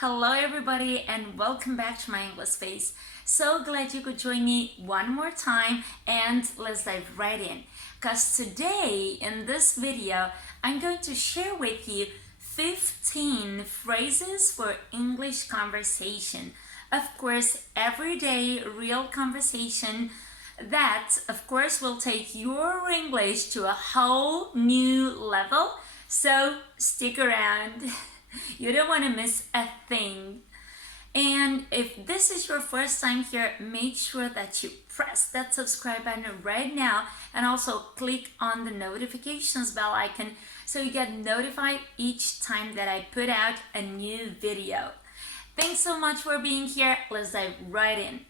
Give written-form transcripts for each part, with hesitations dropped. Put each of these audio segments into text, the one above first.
Hello everybody and welcome back to my English space. So glad you could join me one more time and let's dive right in. Because today in this video I'm going to share with you 15 phrases for English conversation. Of course, everyday real conversation that of course will take your English to a whole new level. So stick around. You don't want to miss a thing. And if this is your first time here, make sure that you press that subscribe button right now and also click on the notifications bell icon so you get notified each time that I put out a new video. Thanks so much for being here. Let's dive right in.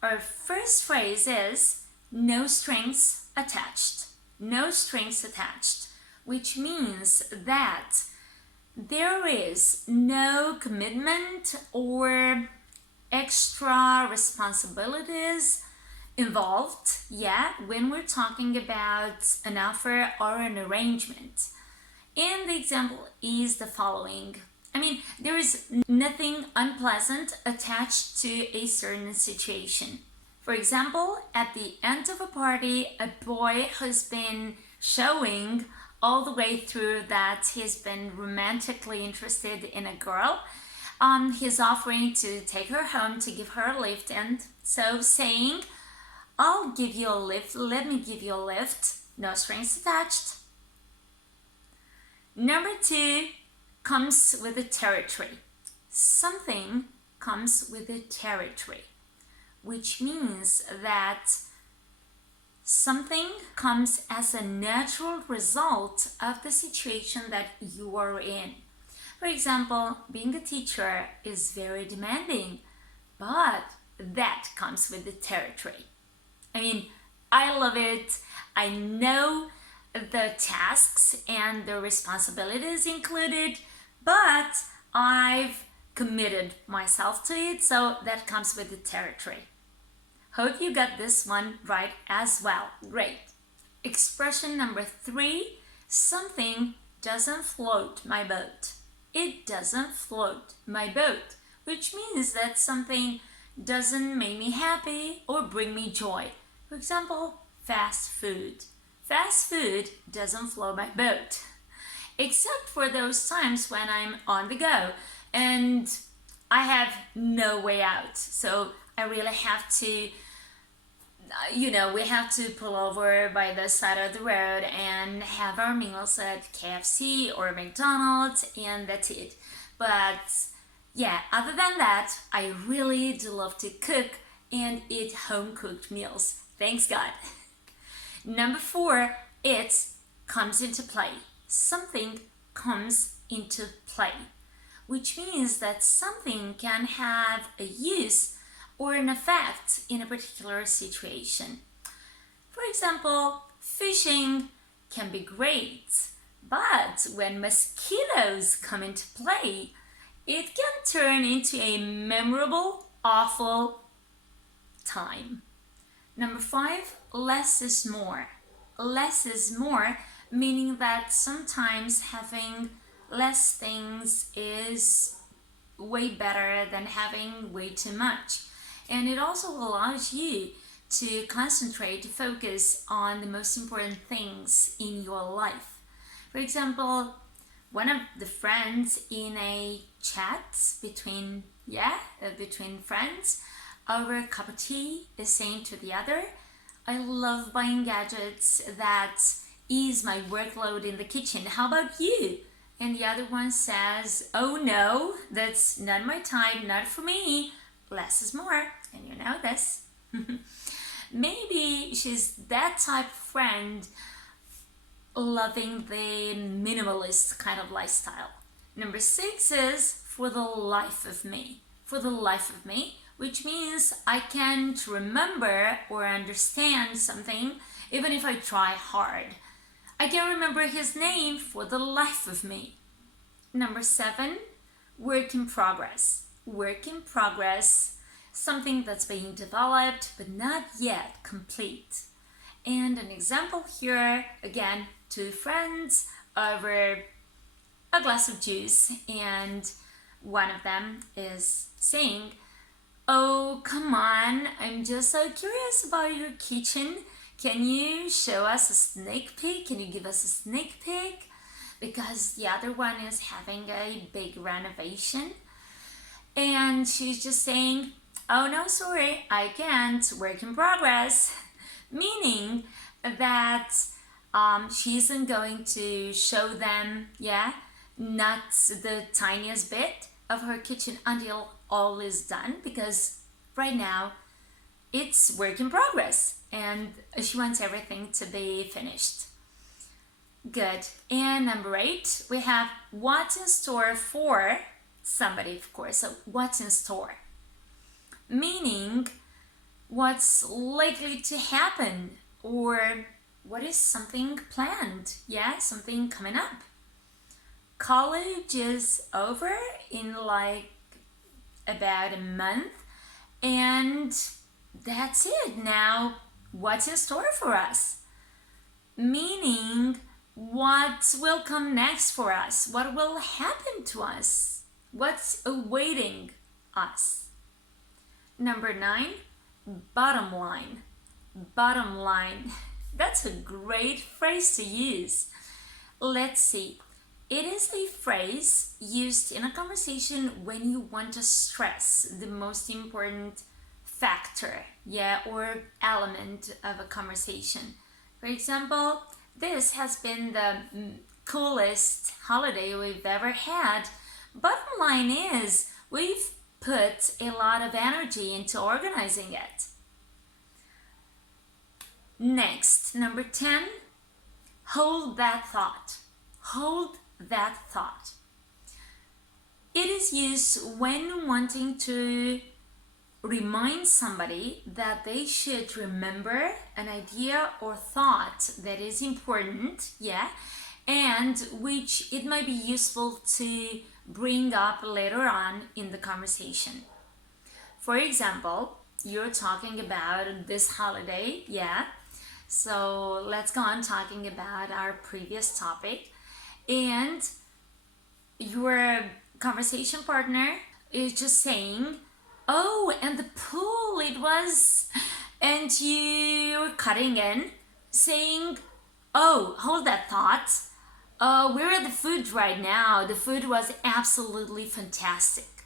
Our first phrase is no strings attached. No strings attached, which means that there is no commitment or extra responsibilities involved, when we're talking about an offer or an arrangement. And the example is the following. There is nothing unpleasant attached to a certain situation. For example, at the end of a party, a boy who's been showing all the way through that he's been romantically interested in a girl. He's offering to take her home, to give her a lift, and so saying, I'll give you a lift, let me give you a lift, no strings attached. Number 2 comes with the territory. Something comes with the territory, which means that something comes as a natural result of the situation that you are in. For example, being a teacher is very demanding, but that comes with the territory. I love it. I know the tasks and the responsibilities included, but I've committed myself to it, so that comes with the territory. Hope you got this one right as well. Great. Expression number 3, something doesn't float my boat. It doesn't float my boat, which means that something doesn't make me happy or bring me joy. For example, fast food. Fast food doesn't float my boat, except for those times when I'm on the go and I have no way out. So I really have to, we have to pull over by the side of the road and have our meals at KFC or McDonald's, and that's it. But other than that, I really do love to cook and eat home-cooked meals. Thanks God. Number 4, it comes into play. Something comes into play, which means that something can have a use or an effect in a particular situation. For example, fishing can be great, but when mosquitoes come into play, it can turn into a memorable, awful time. Number 5, less is more. Less is more, meaning that sometimes having less things is way better than having way too much. And it also allows you to concentrate, to focus on the most important things in your life. For example, one of the friends in a chat between friends over a cup of tea is saying to the other, I love buying gadgets that ease my workload in the kitchen. How about you? And the other one says, oh no, that's not my type, not for me. Less is more, and you know this. Maybe she's that type of friend loving the minimalist kind of lifestyle. Number 6 is for the life of me. For the life of me, which means I can't remember or understand something even if I try hard. I can't remember his name for the life of me. Number 7, work in progress. Work in progress, something that's being developed but not yet complete. And an example here, again, 2 friends over a glass of juice, and one of them is saying, "Oh, come on, I'm just so curious about your kitchen. Can you show us a sneak peek? Can you give us a sneak peek?" Because the other one is having a big renovation. And she's just saying, "Oh no, sorry, I can't, work in progress." Meaning that she isn't going to show them, not the tiniest bit of her kitchen until all is done, because right now it's work in progress and she wants everything to be finished. Good. And number 8, we have what's in store for somebody, of course. So what's in store? Meaning what's likely to happen, or what is something planned? Something coming up. College is over in like about a month, and that's it. Now, what's in store for us? Meaning, what will come next for us? What will happen to us? What's awaiting us? Number 9, bottom line. Bottom line. That's a great phrase to use. Let's see. It is a phrase used in a conversation when you want to stress the most important factor, or element of a conversation. For example, this has been the coolest holiday we've ever had. Bottom line is, we've put a lot of energy into organizing it. Next, number 10, hold that thought. Hold that thought. It is used when wanting to remind somebody that they should remember an idea or thought that is important, and which it might be useful to bring up later on in the conversation. For example, you're talking about this holiday, so let's go on talking about our previous topic, and your conversation partner is just saying, "Oh, and the pool, it was," and you're cutting in, saying, "Oh, hold that thought. We're at the food right now. The food was absolutely fantastic."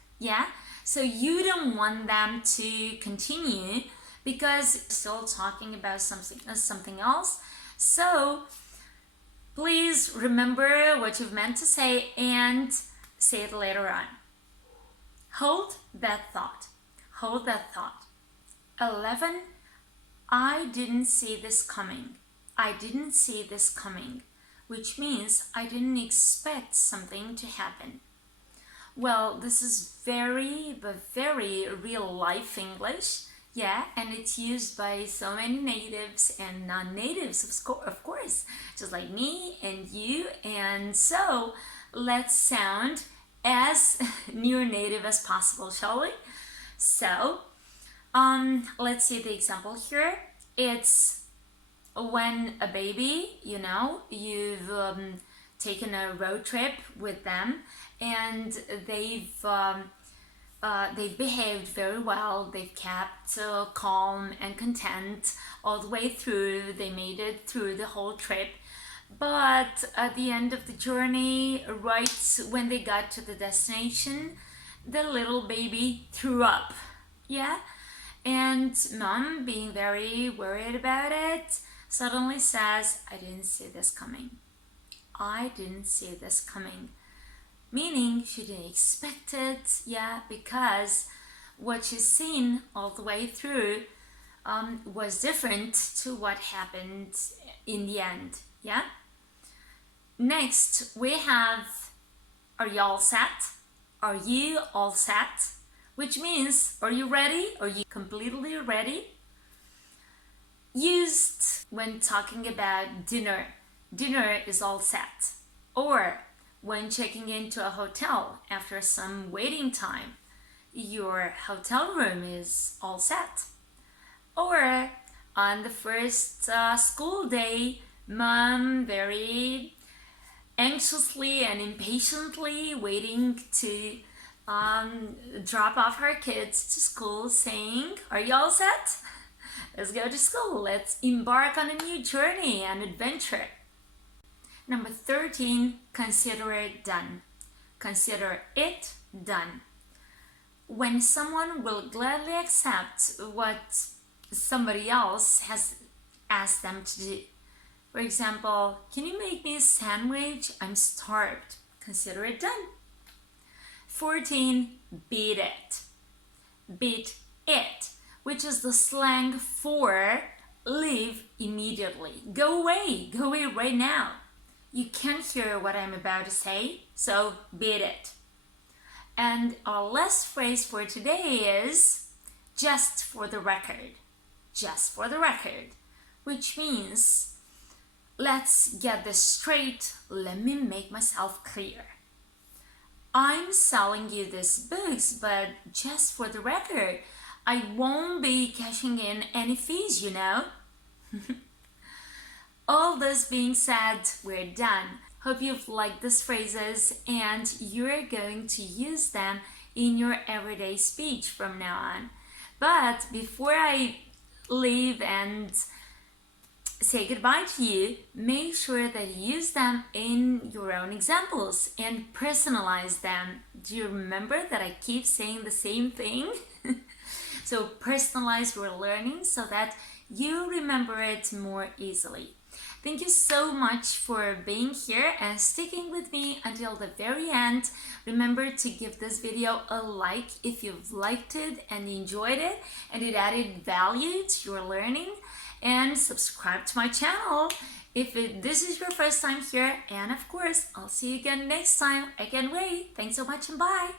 So you don't want them to continue because you're still talking about something else. So please remember what you've meant to say and say it later on. Hold that thought. Hold that thought. 11, I didn't see this coming. I didn't see this coming, which means I didn't expect something to happen. Well, this is very real life English, and it's used by so many natives and non-natives, of course, just like me and you. And so let's sound as near native as possible, shall we? So let's see the example here. It's when a baby, you've taken a road trip with them, and they've behaved very well. They've kept calm and content all the way through. They made it through the whole trip. But at the end of the journey, right when they got to the destination, the little baby threw up. And mom, being very worried about it, suddenly says, "I didn't see this coming. I didn't see this coming." Meaning she didn't expect it, because what she's seen all the way through was different to what happened in the end, Next, we have, are you all set? Are you all set? Which means, are you ready? Are you completely ready? Used when talking about dinner. Dinner is all set. Or when checking into a hotel after some waiting time, your hotel room is all set. Or on the first school day, mom very anxiously and impatiently waiting to drop off our kids to school saying, are you all set? Let's go to school. Let's embark on a new journey and adventure. Number 13, consider it done. Consider it done. When someone will gladly accept what somebody else has asked them to do. For example, can you make me a sandwich? I'm starved. Consider it done. 14, beat it. Beat it, which is the slang for leave immediately. Go away right now. You can't hear what I'm about to say, so beat it. And our last phrase for today is just for the record. Just for the record, which means let's get this straight. Let me make myself clear. I'm selling you these books, but just for the record, I won't be cashing in any fees, you know. All this being said, we're done. Hope you've liked these phrases and you're going to use them in your everyday speech from now on. But before I leave and say goodbye to you, make sure that you use them in your own examples and personalize them. Do you remember that I keep saying the same thing? So personalize your learning so that you remember it more easily. Thank you so much for being here and sticking with me until the very end. Remember to give this video a like if you've liked it and enjoyed it and it added value to your learning. And subscribe to my channel if this is your first time here. And of course, I'll see you again next time. I can't wait. Thanks so much and bye.